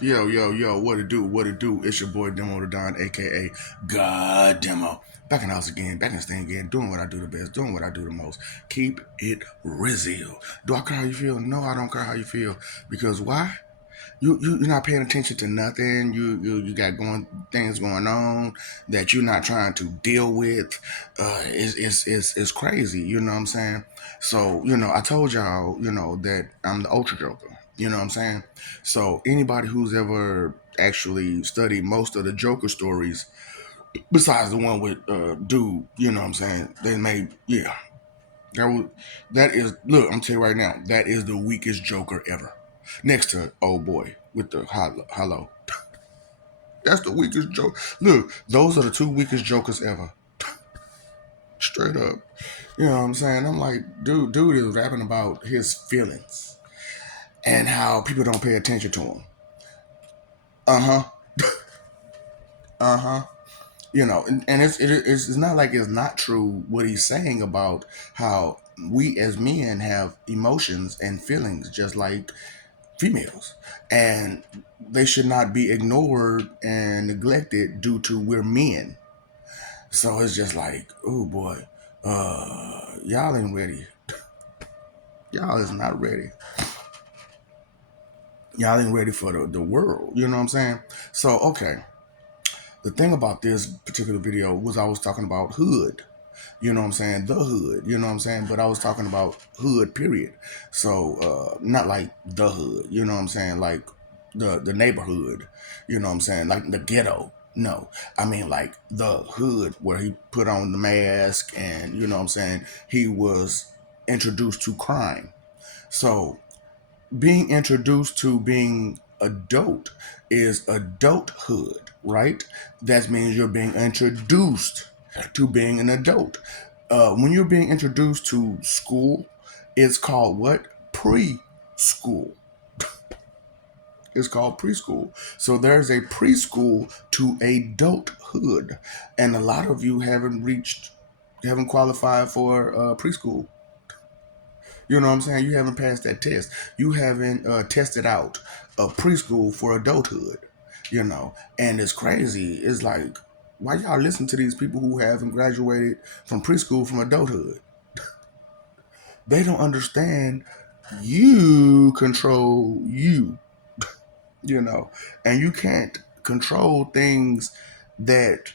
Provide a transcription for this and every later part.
Yo, yo, yo, what it do? What it do? It's your boy Demo the Don, aka God Demo. Back in the house again, back in the stand again, doing what I do the best, doing what I do the most. Keep it real. Do I care how you feel? No, I don't care how you feel. Because why? You're not paying attention to nothing. You got things going on that you're not trying to deal with. It's crazy. You know what I'm saying? So I told y'all that I'm the ultra joker. You know what I'm saying? So anybody who's ever actually studied most of the Joker stories, besides the one with dude, you know what I'm saying? They made that was that is look. I'm telling you right now, that is the weakest Joker ever. Next to old boy with the hollow. That's the weakest joke. Look, those are the two weakest Jokers ever. Straight up. You know what I'm saying? I'm like, dude is rapping about his feelings and how people don't pay attention to him. Uh huh. Uh huh. And it's not like it's not true what he's saying about how we as men have emotions and feelings just like females, and they should not be ignored and neglected due to we're men. So it's just like, oh boy, y'all ain't ready. Y'all is not ready. Y'all ain't ready for the world. You know what I'm saying? So okay, the thing about this particular video was I was talking about hood. You know what I'm saying? The hood. You know what I'm saying? But I was talking about hood. Period. So not like the hood. You know what I'm saying? Like the neighborhood. You know what I'm saying? Like the ghetto. No, I mean like the hood where he put on the mask and you know what I'm saying. He was introduced to crime. So being introduced to being adult is adulthood, right? That means you're being introduced to being an adult. When you're being introduced to school, it's called what? Preschool. It's called preschool. So there's a preschool to adulthood, and a lot of you haven't qualified for preschool. You know what I'm saying? You haven't passed that test. You haven't tested out a preschool for adulthood. And it's crazy. It's like, why y'all listen to these people who haven't graduated from preschool from adulthood? They don't understand you control you, and you can't control things that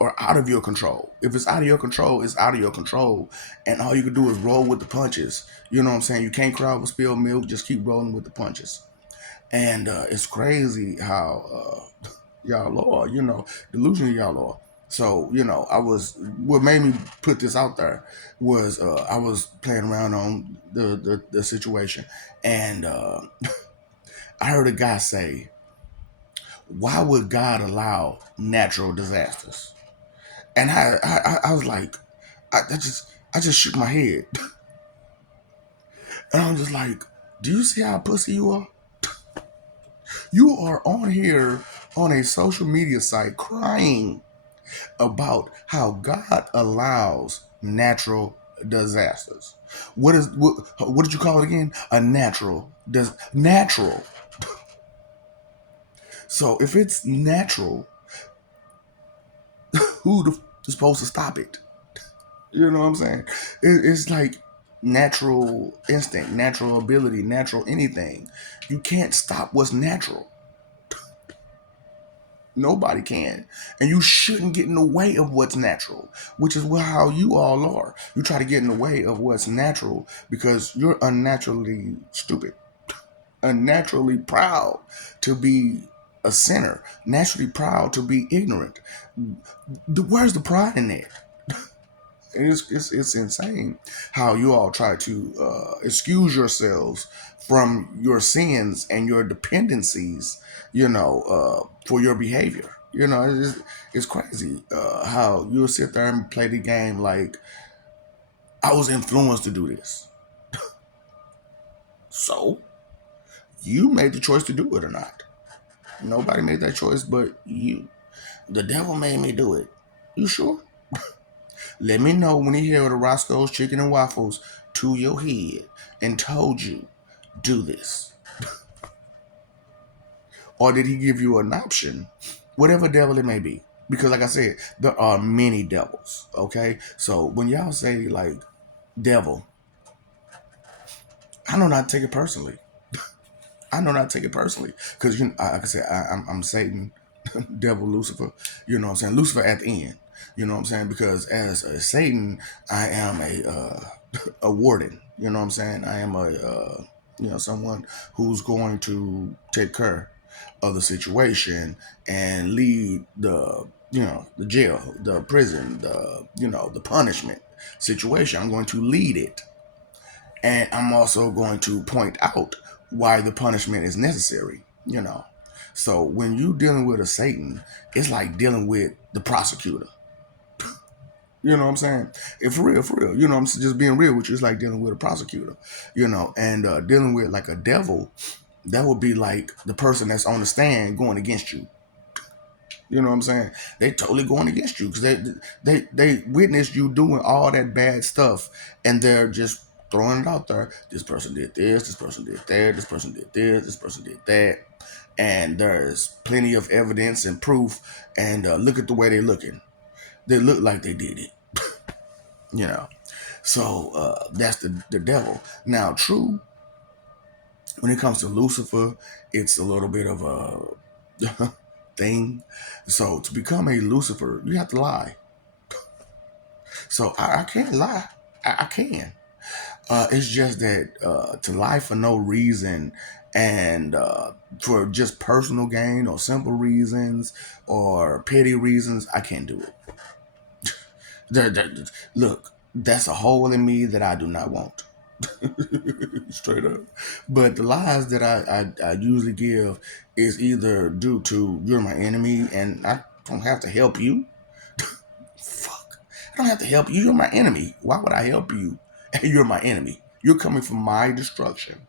are out of your control. If it's out of your control, it's out of your control. And all you can do is roll with the punches. You know what I'm saying? You can't cry over spilled milk, just keep rolling with the punches. And it's crazy how y'all are, delusional y'all are. So, what made me put this out there was I was playing around on the situation, and I heard a guy say, why would God allow natural disasters? And I was like, I just shook my head, and I'm just like, do you see how pussy you are? You are on here on a social media site crying about how God allows natural disasters. What did you call it again? A natural. So if it's natural, is supposed to stop it? You know what I'm saying? It's like natural instinct, natural ability, natural anything. You can't stop what's natural. Nobody can. And you shouldn't get in the way of what's natural, which is how you all are. You try to get in the way of what's natural because you're unnaturally stupid, unnaturally proud to be a sinner, naturally proud to be ignorant. Where's the pride in that? It's insane how you all try to excuse yourselves from your sins and your dependencies, for your behavior. It's crazy how you'll sit there and play the game like I was influenced to do this. So you made the choice to do it or not. Nobody made that choice but you. The devil made me do it. You sure? Let me know when he held the Roscoe's Chicken and Waffles to your head and told you, do this. Or did he give you an option? Whatever devil it may be. Because like I said, there are many devils. Okay? So when y'all say like devil, I know not to take it personally. I know not to take it personally. Because like I said, I'm Satan, devil, Lucifer. You know what I'm saying? Lucifer at the end. You know what I'm saying? Because as a Satan, I am a warden. You know what I'm saying? I am someone who's going to take care of the situation and lead the jail, the prison, the punishment situation. I'm going to lead it, and I'm also going to point out why the punishment is necessary. So when you dealing with a Satan, it's like dealing with the prosecutor. You know what I'm saying? If for real, for real. I'm just being real with you. It's like dealing with a prosecutor. And dealing with like a devil, that would be like the person that's on the stand going against you. You know what I'm saying? They totally going against you because they witnessed you doing all that bad stuff, and they're just throwing it out there. This person did this. This person did that. This person did this. This person did that. And there's plenty of evidence and proof. And look at the way they're looking. They look like they did it. You know. So that's the devil. Now, true. When it comes to Lucifer, it's a little bit of a thing. So to become a Lucifer, you have to lie. So I can't lie. I can. It's just that to lie for no reason and for just personal gain or simple reasons or petty reasons, I can't do it. Look, that's a hole in me that I do not want. Straight up. But the lies that I usually give is either due to you're my enemy and I don't have to help you. Fuck. I don't have to help you. You're my enemy. Why would I help you? You're my enemy. You're coming for my destruction.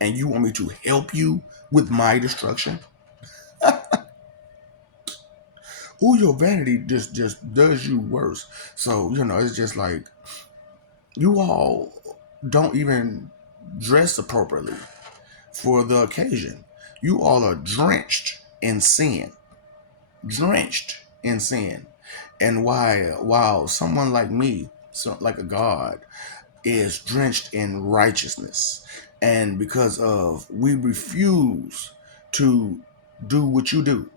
And you want me to help you with my destruction? Ooh, your vanity just does you worse. So, it's just like you all don't even dress appropriately for the occasion. You all are drenched in sin. Drenched in sin. And while someone like me, so like a God, is drenched in righteousness. And because of we refuse to do what you do.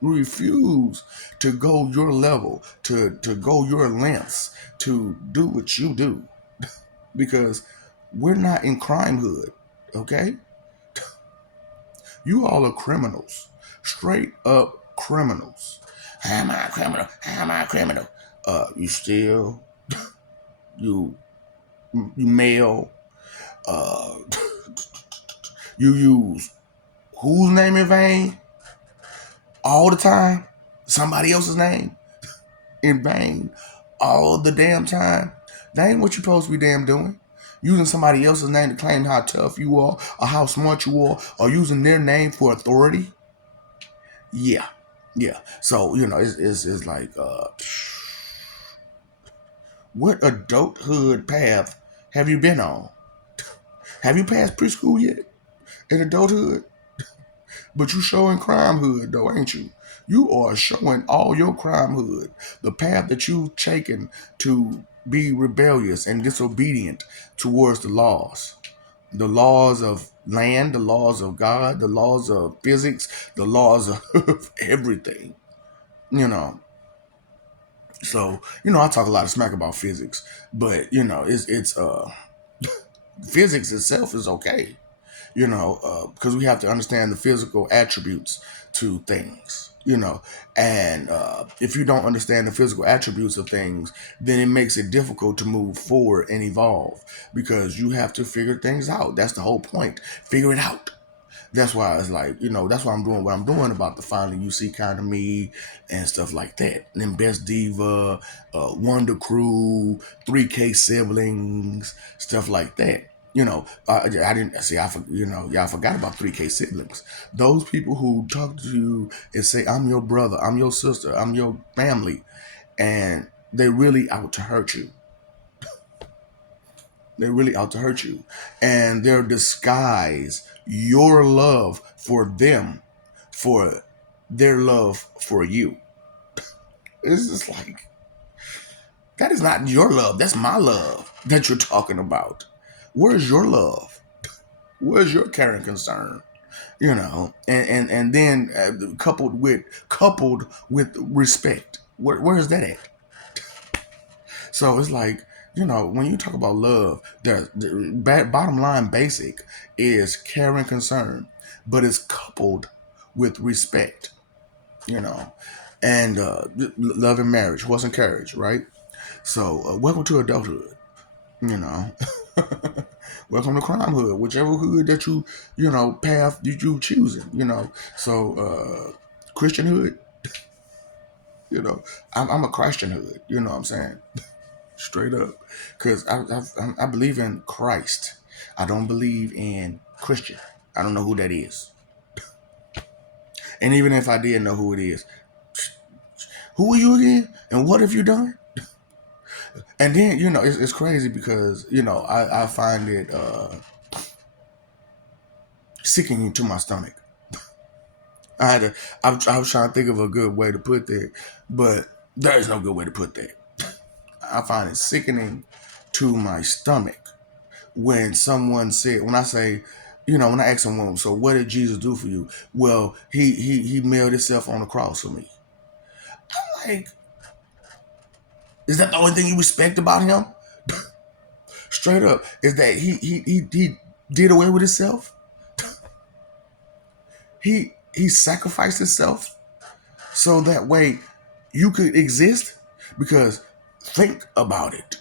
We refuse to go your level, to go your lengths, to do what you do. Because we're not in crime hood, okay? You all are criminals. Straight up criminals. How am I a criminal? How am I a criminal? You steal, you mail, uh, you use whose name in vain all the time? Somebody else's name in vain all the damn time. That ain't what you're supposed to be damn doing. Using somebody else's name to claim how tough you are or how smart you are, or using their name for authority. Yeah. Yeah. So, it's like, what adulthood path have you been on? Have you passed preschool yet? In adulthood? But you showing crime hood though, ain't you? You are showing all your crime hood. The path that you've taken to be rebellious and disobedient towards the laws. The laws of land, the laws of God, the laws of physics, the laws of everything. You know. So, I talk a lot of smack about physics, but it's physics itself is okay. Because we have to understand the physical attributes to things, and if you don't understand the physical attributes of things, then it makes it difficult to move forward and evolve because you have to figure things out. That's the whole point. Figure it out. That's why it's like, that's why I'm doing what I'm doing about the Finally You See kind of me and stuff like that. And then Best Diva, Wonder Crew, 3K siblings, stuff like that. I didn't see. Y'all forgot about 3K siblings. Those people who talk to you and say, "I'm your brother, I'm your sister, I'm your family," and they really out to hurt you. They're really out to hurt you. And they'll disguise your love for them for their love for you. It's just like, that is not your love. That's my love that you're talking about. Where's your love? Where's your care and concern? And then coupled with respect. Where is that at? So it's like, when you talk about love, the bottom line basic is care and concern, but it's coupled with respect, you know, and love and marriage wasn't carriage, right? So welcome to adulthood, you know. Welcome to crime hood, whichever hood that path that you choosing, So Christian hood, I'm a Christian hood, you know what I'm saying? Straight up, because I believe in Christ. I don't believe in Christian. I don't know who that is. And even if I did know who it is, who are you again? And what have you done? And then it's crazy because I find it sickening to my stomach. I was trying to think of a good way to put that, but there is no good way to put that. I find it sickening to my stomach when I say, when I ask someone, so what did Jesus do for you? Well, he nailed himself on the cross for me. I'm like, is that the only thing you respect about him? Straight up, is that he did away with himself? He sacrificed himself so that way you could exist? Because think about it.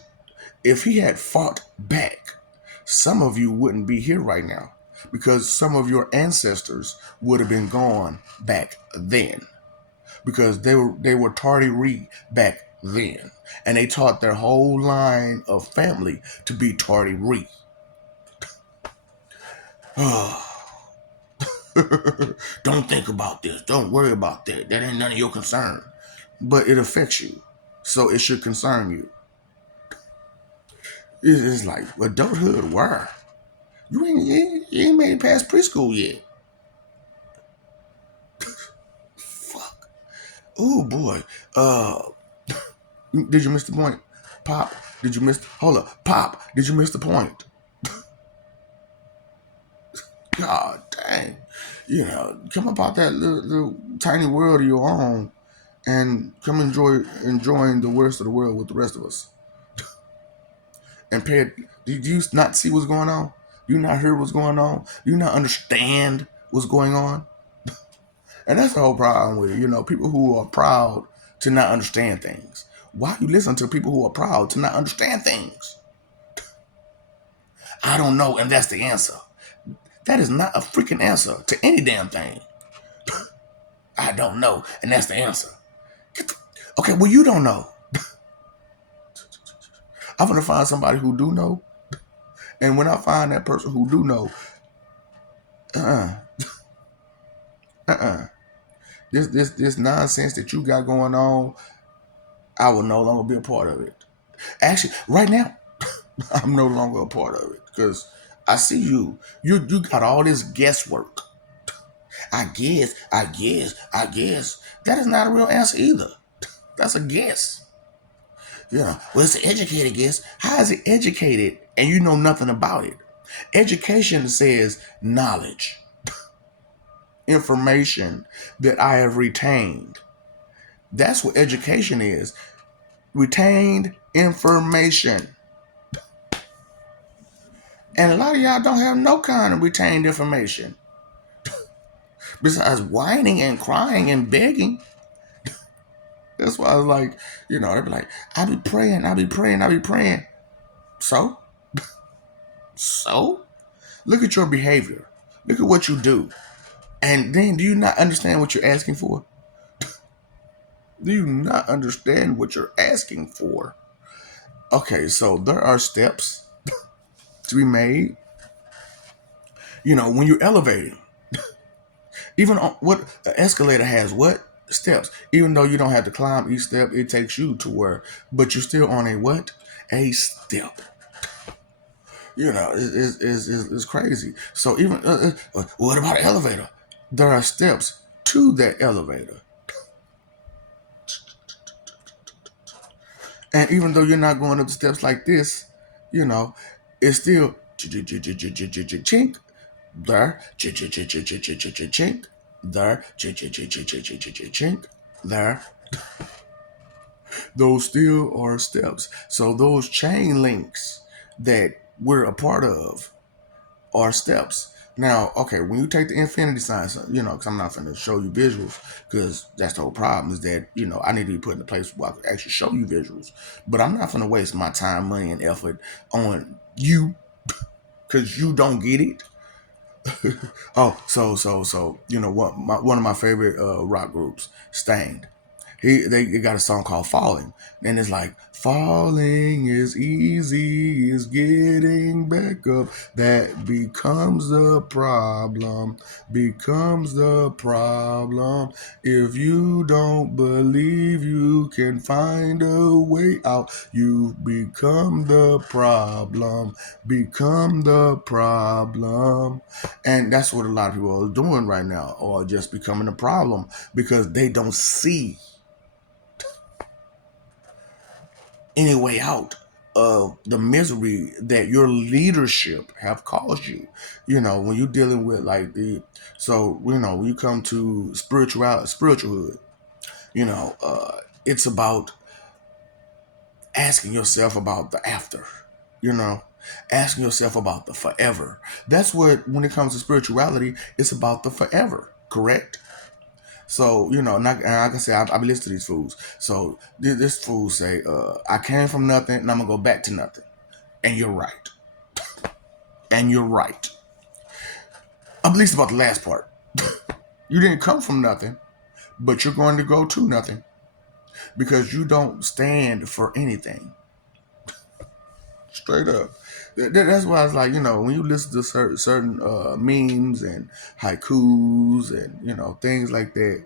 If he had fought back, some of you wouldn't be here right now, because some of your ancestors would have been gone back then, because they were tardy back then, and they taught their whole line of family to be tardy. Don't think about this. Don't worry about that. That ain't none of your concern. But it affects you, so it should concern you. It's like adulthood. Where you ain't made it past preschool yet. Fuck. Oh boy. Did you miss the point? Pop, did you miss? Hold up. Pop, did you miss the point? God dang. Come about that little tiny world of your own and come enjoying the worst of the world with the rest of us. And pay it. Did you not see what's going on? Do you not hear what's going on? Do you not understand what's going on? And that's the whole problem with it. People who are proud to not understand things. Why you listen to people who are proud to not understand things? I don't know, and that's the answer. That is not a freaking answer to any damn thing. I don't know, and that's the answer. Okay, well, you don't know. I'm going to find somebody who do know. And when I find that person who do know, this nonsense that you got going on, I will no longer be a part of it. Actually, right now, I'm no longer a part of it because I see you. You got all this guesswork. I guess. That is not a real answer either. That's a guess. Well, it's an educated guess. How is it educated and you know nothing about it? Education says knowledge, information that I have retained. That's what education is. Retained information. And a lot of y'all don't have no kind of retained information. Besides whining and crying and begging. That's why I was like, they be like, I be praying. So? So? Look at your behavior. Look at what you do. And then do you not understand what you're asking for? Do you not understand what you're asking for? Okay, so there are steps to be made. When you're elevating, even on what an escalator has, what steps? Even though you don't have to climb each step, it takes you to where, but you're still on a what? A step. It's crazy. So even what about an elevator? There are steps to that elevator, and even though you're not going up the steps like this, you know, it's still chink there, chink there, chink there. Those still are steps. So those chain links that we're a part of are steps. Now, okay, when you take the infinity sign, so, because I'm not going to show you visuals, because that's the whole problem is that, I need to be put in a place where I can actually show you visuals. But I'm not going to waste my time, money, and effort on you because you don't get it. Oh, so what? One of my favorite rock groups, Stained. They got a song called "Falling," and it's like falling is easy, is getting back up that becomes the problem. Becomes the problem. If you don't believe you can find a way out, you become the problem. Become the problem. And that's what a lot of people are doing right now, or just becoming a problem because they don't see any way out of the misery that your leadership have caused you. When you're dealing with like when you come to spiritualhood, it's about asking yourself about the after, you know, asking yourself about the forever. That's what, when it comes to spirituality, it's about the forever, correct? So, like I said, I be listening to these fools. So this fool say, I came from nothing and I'm gonna go back to nothing. And you're right. And you're right. At least about the last part. You didn't come from nothing, but you're going to go to nothing because you don't stand for anything. Straight up. That's why it's like, when you listen to certain memes and haikus and, things like that,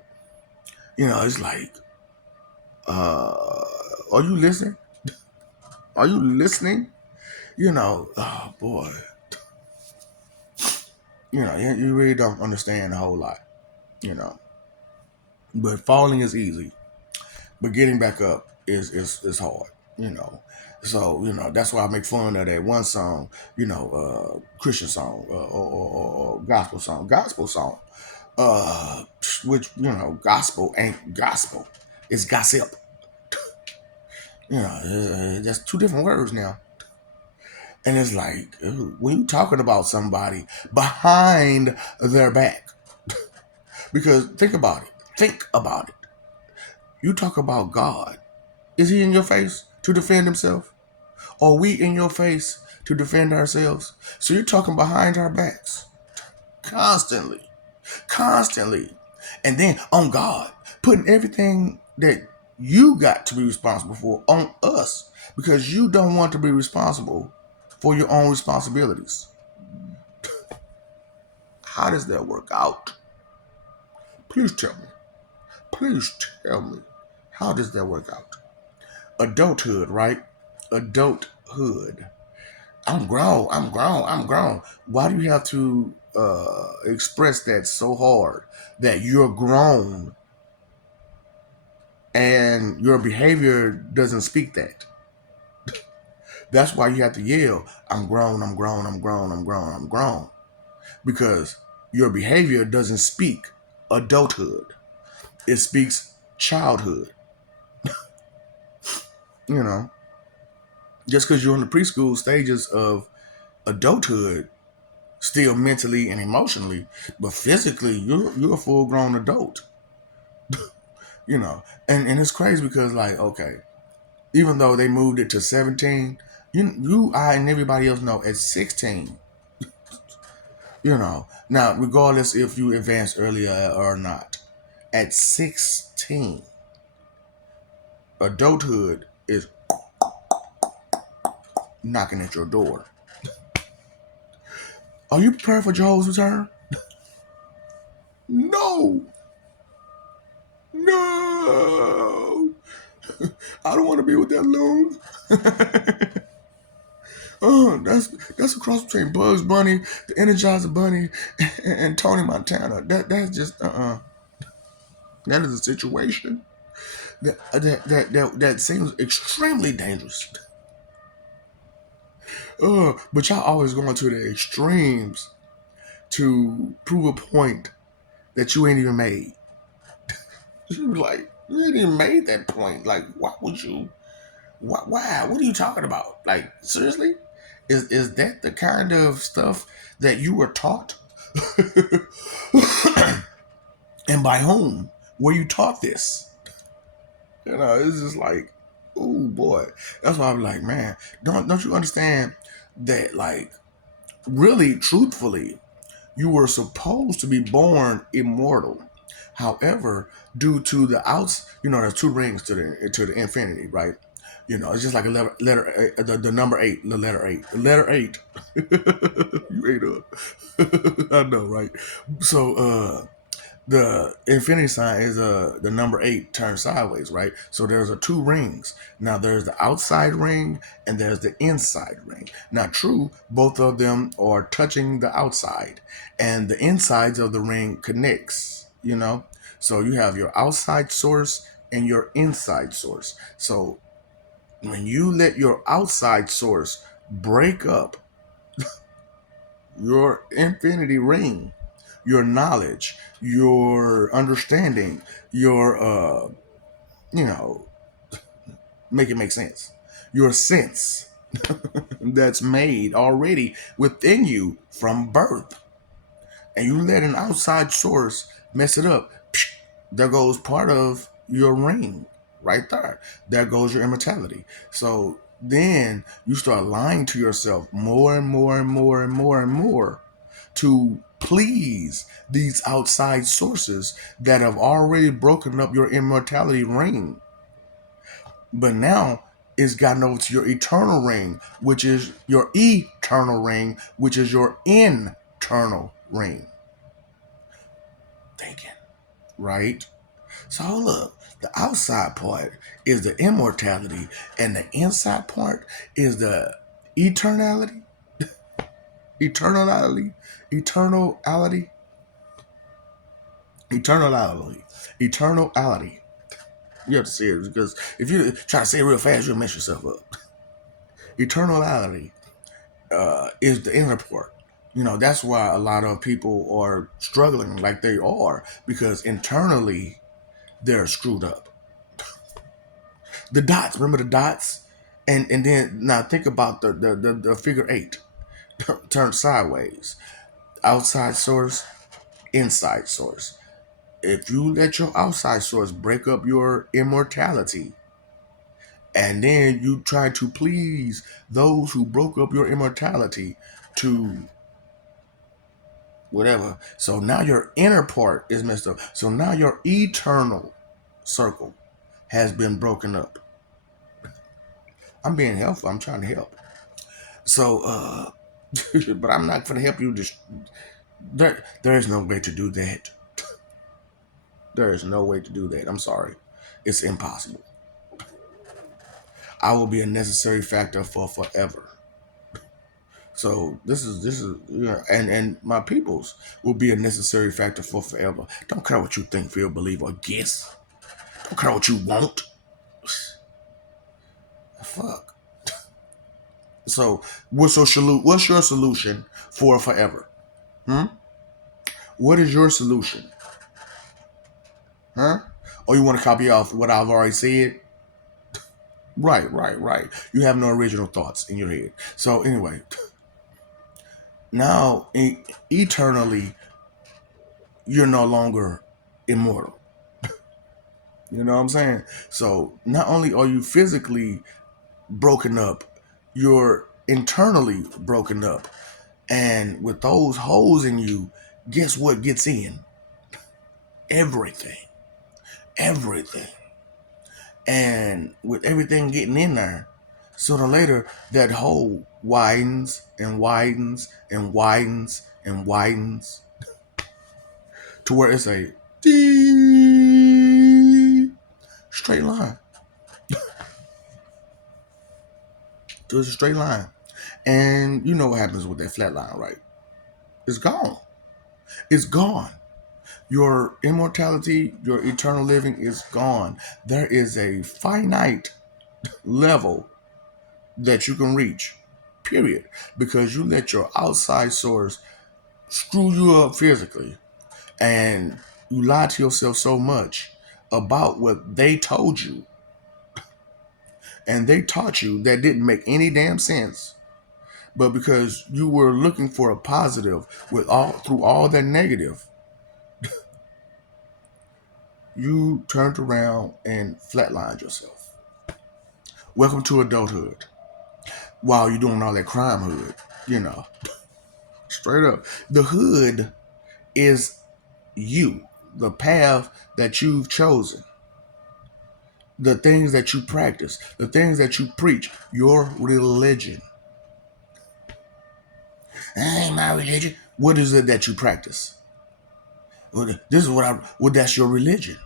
it's like, are you listening? Are you listening? Oh boy. You really don't understand a whole lot, you know. But falling is easy, but getting back up is hard, you know. So that's why I make fun of that one song, Christian song or gospel song, which gospel ain't gospel, it's gossip. That's two different words now. And it's like, when you talking about somebody behind their back, because think about it. Think about it. You talk about God. Is he in your face to defend himself? Are we in your face to defend ourselves? So you're talking behind our backs constantly, constantly. And then on God, putting everything that you got to be responsible for on us because you don't want to be responsible for your own responsibilities. How does that work out? Please tell me. Please tell me. How does that work out? Adulthood, right? Adulthood. I'm grown. I'm grown. I'm grown. Why do you have to express that so hard that you're grown and your behavior doesn't speak that? That's why you have to yell, I'm grown, I'm grown, I'm grown, I'm grown, I'm grown. Because your behavior doesn't speak adulthood. It speaks childhood. Just because you're in the preschool stages of adulthood, still mentally and emotionally, but physically you're a full grown adult. And it's crazy because, like, okay, even though they moved it to 17, I and everybody else know at 16, now regardless if you advanced earlier or not, at 16, adulthood is knocking at your door. Are you prepared for Jehovah's return? No. No. I don't want to be with that loon. That's a cross between Bugs Bunny, the Energizer Bunny, and Tony Montana. That's just that is a situation that seems extremely dangerous. But y'all always going to the extremes to prove a point that you ain't even made. You like you ain't even made that point. Like, why would you? Why? What are you talking about? Like, seriously? Is that the kind of stuff that you were taught? And by whom were you taught this? It's just like, oh boy. That's why I'm like, man, don't you understand that? Like, really, truthfully, you were supposed to be born immortal. However, due to the outs, there's two rings to the infinity, right? It's just like a letter the number eight, the letter eight. You ate up. I know, right? So, the infinity sign is the number eight turned sideways, right? So there's two rings. Now there's the outside ring and there's the inside ring. Now, true, both of them are touching the outside, and the insides of the ring connects. So you have your outside source and your inside source. So when you let your outside source break up your infinity ring, your knowledge, your understanding, your you know, make it make sense. Your sense that's made already within you from birth. And you let an outside source mess it up. There goes part of your ring right there. There goes your immortality. So then you start lying to yourself more and more and more and more and more to please these outside sources that have already broken up your immortality ring. But now it's gotten over to your eternal ring, which is your eternal ring, which is your internal ring. Thinking, right? So look, the outside part is the immortality, and the inside part is the eternality, eternality, eternality, eternality, eternality. You have to say it because if you try to say it real fast, you'll mess yourself up. Eternality is the inner part. That's why a lot of people are struggling like they are because internally they're screwed up. The dots, remember the dots? And then now think about the figure eight turned sideways. Outside source, inside source. If you let your outside source break up your immortality, and then you try to please those who broke up your immortality to whatever. So now your inner part is messed up. So now your eternal circle has been broken up. I'm being helpful. I'm trying to help. So, but I'm not going to help you. There is no way to do that. There is no way to do that. I'm sorry. It's impossible. I will be a necessary factor for forever. So this is and my peoples will be a necessary factor for forever. Don't care what you think, feel, believe, or guess. Don't care what you want. Fuck. So what's your solution for forever? What is your solution? Huh? Or you want to copy off what I've already said? Right. You have no original thoughts in your head. So anyway, now eternally, you're no longer immortal. You know what I'm saying? So not only are you physically broken up, you're internally broken up. And with those holes in you, guess what gets in? Everything. Everything. And with everything getting in there, sooner or later, that hole widens and widens and widens and widens to where it's a straight line. So it's a straight line. And you know what happens with that flat line, right? It's gone. It's gone. Your immortality, your eternal living is gone. There is a finite level that you can reach, period. Because you let your outside source screw you up physically. And you lie to yourself so much about what they told you and they taught you that didn't make any damn sense. But because you were looking for a positive with all through all that negative, you turned around and flatlined yourself. Welcome to adulthood. While you're doing all that crime hood, you know, straight up. The hood is you, the path that you've chosen, the things that you practice, the things that you preach, your religion. That ain't my religion. What is it that you practice? Well, this is that's your religion.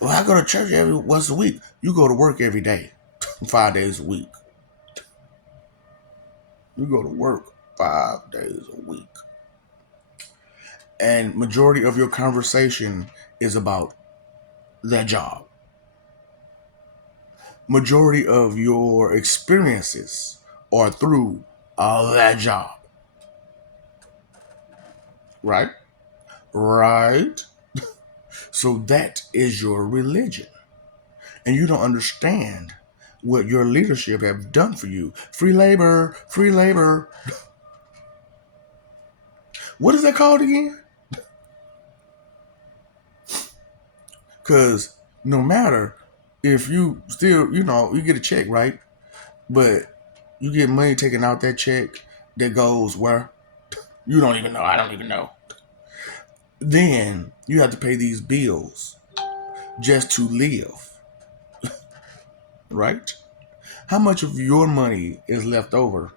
Well, I go to church every once a week. You go to work every day, 5 days a week. You go to work 5 days a week. And majority of your conversation is about that job. Majority of your experiences are through that job. Right? Right. So that is your religion. And you don't understand what your leadership have done for you. Free labor, free labor. What is that called again? Because no matter if you still, you get a check, right? But you get money taken out that check that goes where? You don't even know. I don't even know. Then you have to pay these bills just to live, right? How much of your money is left over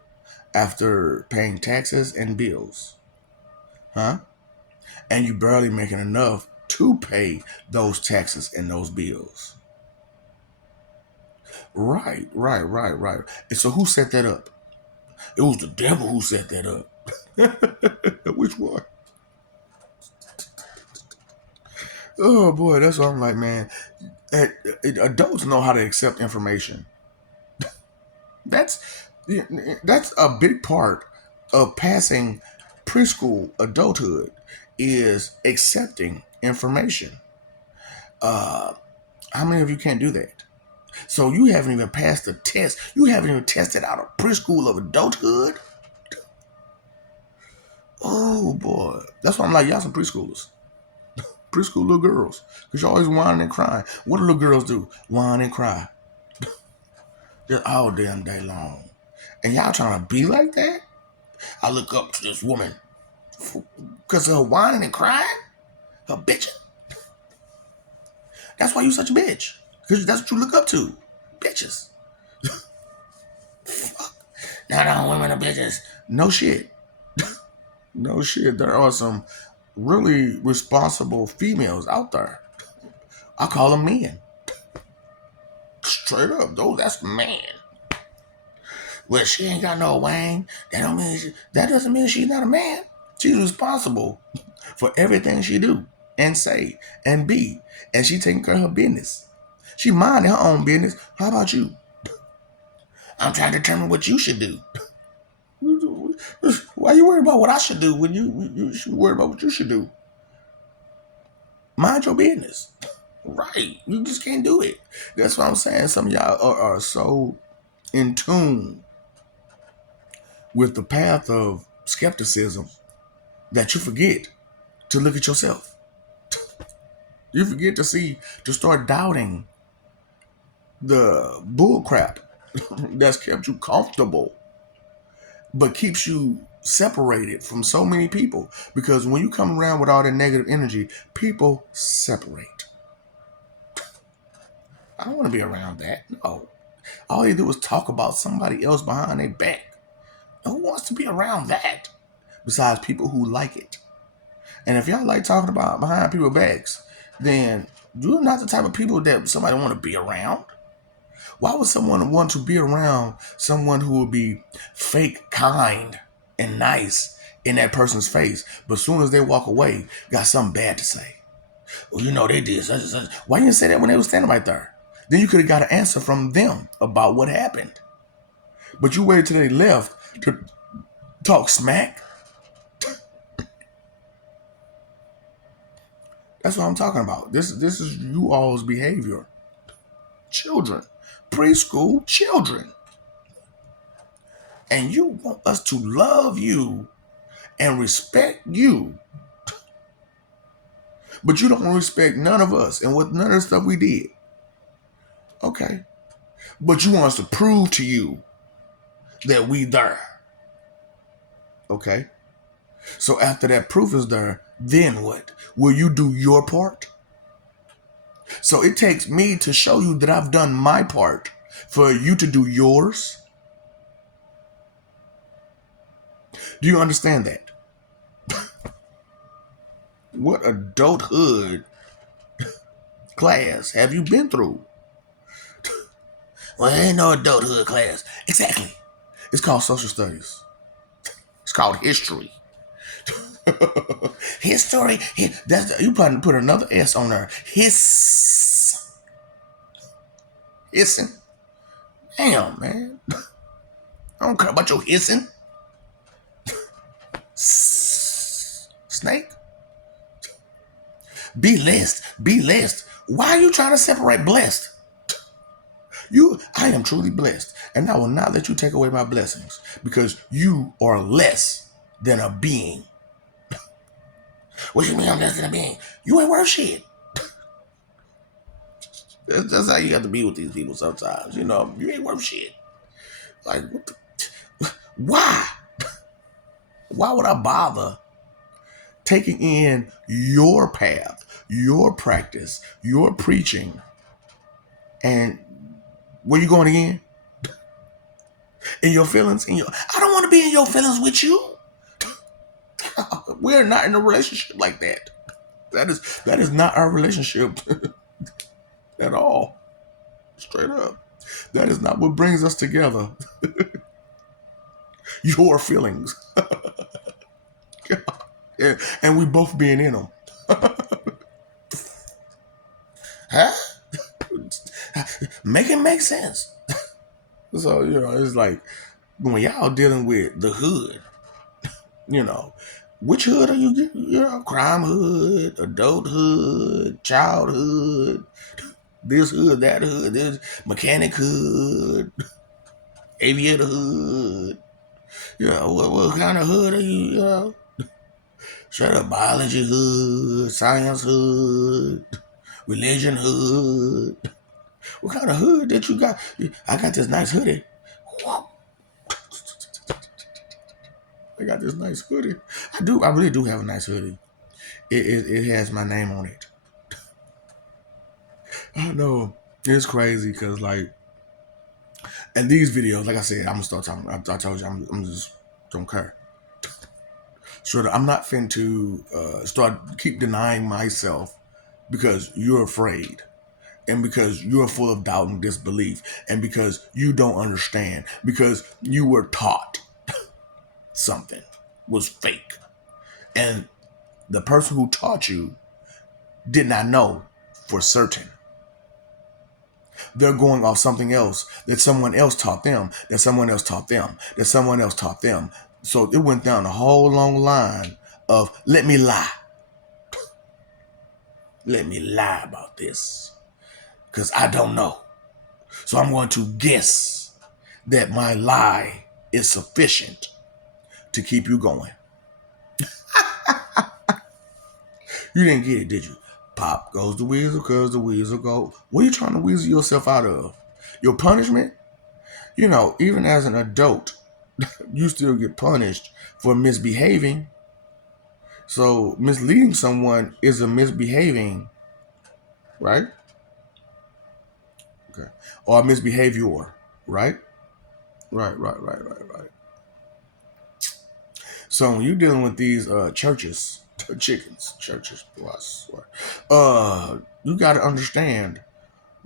after paying taxes and bills? Huh? And you barely making enough to pay those taxes and those bills. Right. And so who set that up? It was the devil who set that up. Which one? Oh boy, that's what I'm like, man. Adults know how to accept information. That's that's a big part of passing preschool adulthood is accepting information. How many of you can't do that? So you haven't even passed the test. You haven't even tested out a preschool of adulthood. Oh boy, that's why I'm like, y'all some preschoolers, preschool little girls, because you're always whining and crying. What do little girls do? Whine and cry, just all damn day long. And y'all trying to be like that? I look up to this woman because of her whining and crying, her bitching. That's why you such a bitch, because that's what you look up to, bitches. Fuck. No, women are bitches. No shit. No shit. There are some really responsible females out there. I call them men. Straight up, though, that's the man. Well, she ain't got no wang. That doesn't mean she's not a man. She's responsible for everything she do and say and be, and she taking care of her business. She minding her own business. How about you? I'm trying to determine what you should do. Why you worried about what I should do when you should worry about what you should do? Mind your business. Right. You just can't do it. That's what I'm saying. Some of y'all are so in tune with the path of skepticism that you forget to look at yourself. You forget to start doubting the bull crap that's kept you comfortable, but keeps you separated from so many people. Because when you come around with all that negative energy, people separate. I don't want to be around that. No. All they do is talk about somebody else behind their back. No one wants to be around that. Besides people who like it. And if y'all like talking about behind people's backs, then you're not the type of people that somebody want to be around. Why would someone want to be around someone who would be fake kind and nice in that person's face, but as soon as they walk away, got something bad to say? Well, you know they did such and such. Why didn't you say that when they were standing right there? Then you could have got an answer from them about what happened. But you waited till they left to talk smack. That's what I'm talking about. This is you all's behavior. Children. Preschool children. And you want us to love you and respect you. But you don't respect none of us and what none of the stuff we did. Okay. But you want us to prove to you that we there. Okay. So after that proof is there, then what? Will you do your part? So it takes me to show you that I've done my part for you to do yours. Do you understand that? What adulthood class have you been through? Well, there ain't no adulthood class. Exactly. It's called social studies. It's called history. History. You probably put another S on there. Hissing. Damn, man. I don't care about your hissing. Snake. Be blessed. Be blessed. Why are you trying to separate blessed? I am truly blessed, and I will not let you take away my blessings because you are less than a being. What do you mean I'm less than a being? You ain't worth shit. That's how you have to be with these people sometimes. You know, you ain't worth shit. Like, why? Why would I bother taking in your path, your practice, your preaching, and where you going again? In your feelings? I don't want to be in your feelings with you. We're not in a relationship like that. That is not our relationship at all. Straight up. That is not what brings us together. Your feelings. And we both being in them. Huh? Make it make sense. So, it's like when y'all dealing with the hood, which hood are you? Crime hood, adulthood, childhood, this hood, that hood, this mechanic hood, aviator hood. What kind of hood are you? Straight up biology hood, science hood, religion hood. What kind of hood that you got? I got this nice hoodie. I got this nice hoodie. I really do have a nice hoodie. It has my name on it. I know. It's crazy because and these videos, like I said, I'm gonna start talking. I told you I'm just don't care. So I'm not fin to keep denying myself because you're afraid. And because you're full of doubt and disbelief. And because you don't understand. Because you were taught something was fake. And the person who taught you did not know for certain. They're going off something else that someone else taught them, that someone else taught them, that someone else taught them. So it went down a whole long line of let me lie. Let me lie about this. Because I don't know. So I'm going to guess that my lie is sufficient to keep you going. You didn't get it, did you? Pop goes the weasel, cause the weasel go. What are you trying to weasel yourself out of? Your punishment? Even as an adult, you still get punished for misbehaving. So misleading someone is a misbehaving, right? Okay. Or a misbehavior, right? Right. So when you're dealing with these churches, churches, boy, I swear, you got to understand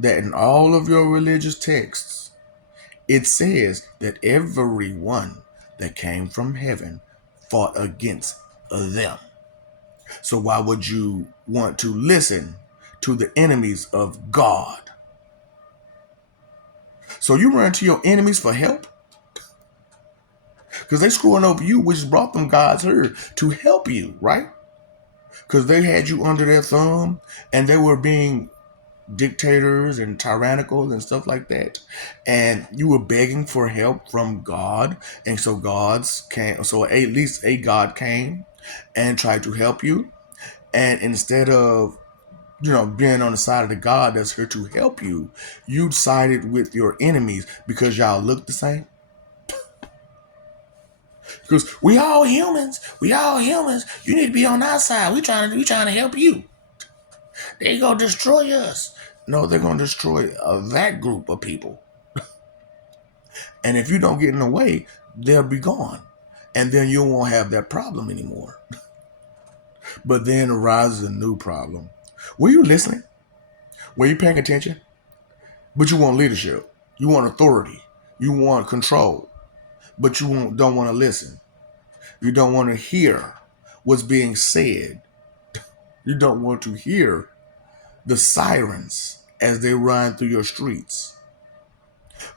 that in all of your religious texts, it says that everyone that came from heaven fought against them. So why would you want to listen to the enemies of God? So you run to your enemies for help? Because they screwing over you, which brought them God's herd to help you, right? Because they had you under their thumb and they were being dictators and tyrannical and stuff like that, and you were begging for help from God, and so at least a God came and tried to help you, and instead of being on the side of the God that's here to help you, you sided with your enemies because y'all look the same. Because we all humans, you need to be on our side. We trying to help you. They gonna destroy us. No, they're gonna destroy that group of people. And if you don't get in the way, they'll be gone. And then you won't have that problem anymore. But then arises a new problem. Were you listening? Were you paying attention? But you want leadership. You want authority. You want control. But you don't want to listen. You don't want to hear what's being said. You don't want to hear the sirens as they run through your streets.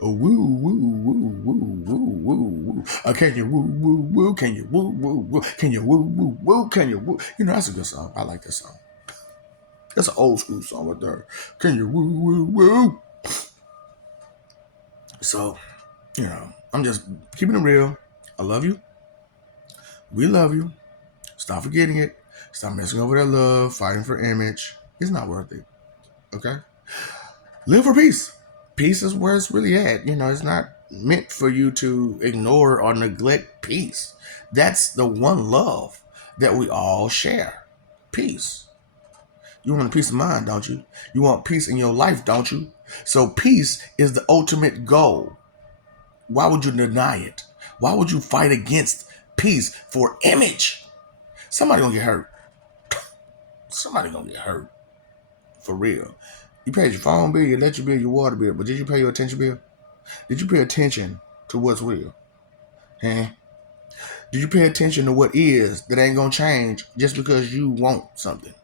Oh, woo, woo, woo, woo, woo, woo, woo. Can you woo, woo, woo? Can you woo, woo, woo? Can you woo, woo, woo? Can you woo? That's a good song. I like that song. That's an old school song right there. Can you woo, woo, woo? So, I'm just keeping it real. I love you. We love you. Stop forgetting it. Stop messing over that love, fighting for image. It's not worth it. Okay? Live for peace. Peace is where it's really at. It's not meant for you to ignore or neglect peace. That's the one love that we all share. Peace. You want a peace of mind, don't you? You want peace in your life, don't you? So peace is the ultimate goal. Why would you deny it? Why would you fight against peace for image? Somebody gonna get hurt. Somebody gonna get hurt. For real. You paid your phone bill, your electric bill, your water bill, but did you pay your attention bill? Did you pay attention to what's real? Huh? Did you pay attention to what is that ain't gonna change just because you want something?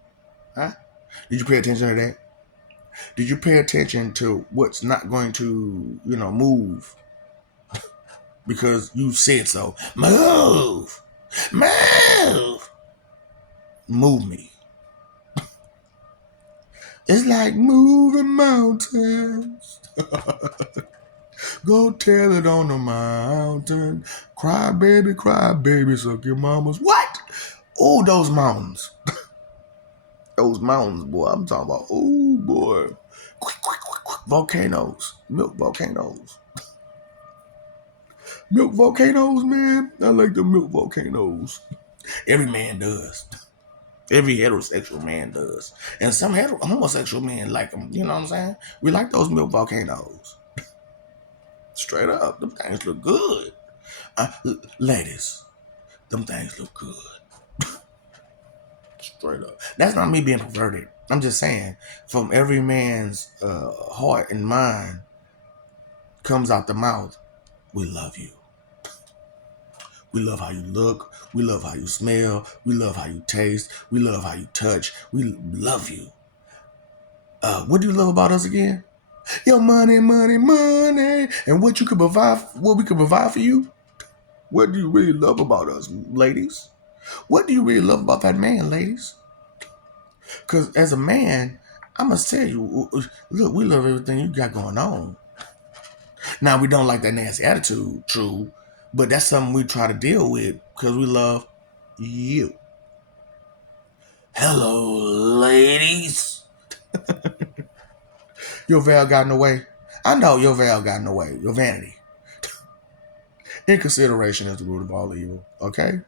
Huh? Did you pay attention to that? Did you pay attention to what's not going to, move because you said so? Move! Move! Move me. It's like moving mountains. Go tell it on the mountain. Cry baby, suck your mama's. What? Oh, those mountains. Those mountains, boy. I'm talking about, oh, boy. Quick. Volcanoes. Milk volcanoes. Milk volcanoes, man. I like the milk volcanoes. Every man does. Every heterosexual man does. And some homosexual men like them. You know what I'm saying? We like those milk volcanoes. Straight up. Them things look good. Ladies, them things look good. Straight up. That's not me being perverted. I'm just saying, from every man's heart and mind comes out the mouth, we love you. We love how you look. We love how you smell. We love how you taste. We love how you touch. We love you. What do you love about us again? Your money. And what we can provide for you. What do you really love about us, ladies? What do you really love about that man, ladies? Because as a man, I must tell you, look, we love everything you got going on. Now, we don't like that nasty attitude, true, but that's something we try to deal with because we love you. Hello, ladies. Your veil got in the way. I know your veil got in the way. Your vanity. Inconsideration is the root of all evil, okay?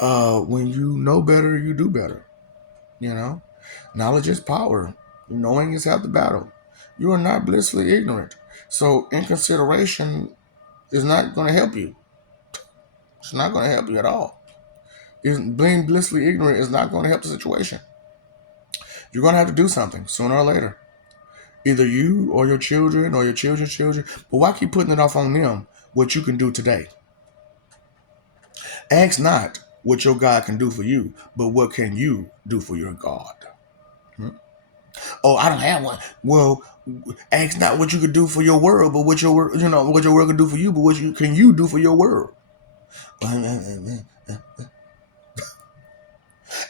When you know better, you do better. Knowledge is power. Knowing is half the battle. You are not blissfully ignorant. So inconsideration is not going to help you. It's not going to help you at all. Being blissfully ignorant is not going to help the situation. You're going to have to do something sooner or later. Either you or your children or your children's children. But why keep putting it off on them what you can do today? Ask not what your God can do for you, but what can you do for your God? Hmm? Oh, I don't have one. Well, ask not what you could do for your world, but what your what your world can do for you, but what you can you do for your world?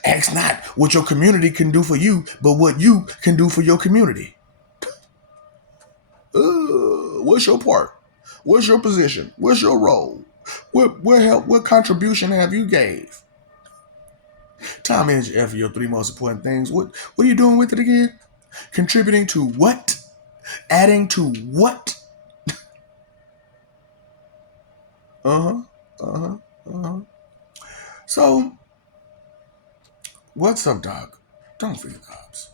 Ask not what your community can do for you, but what you can do for your community. What's your part? What's your position? What's your role? What help? What contribution have you gave? Time is for your three most important things. What are you doing with it again? Contributing to what? Adding to what? Uh huh. Uh huh. Uh huh. So, what's up, Doc? Don't forget the cops.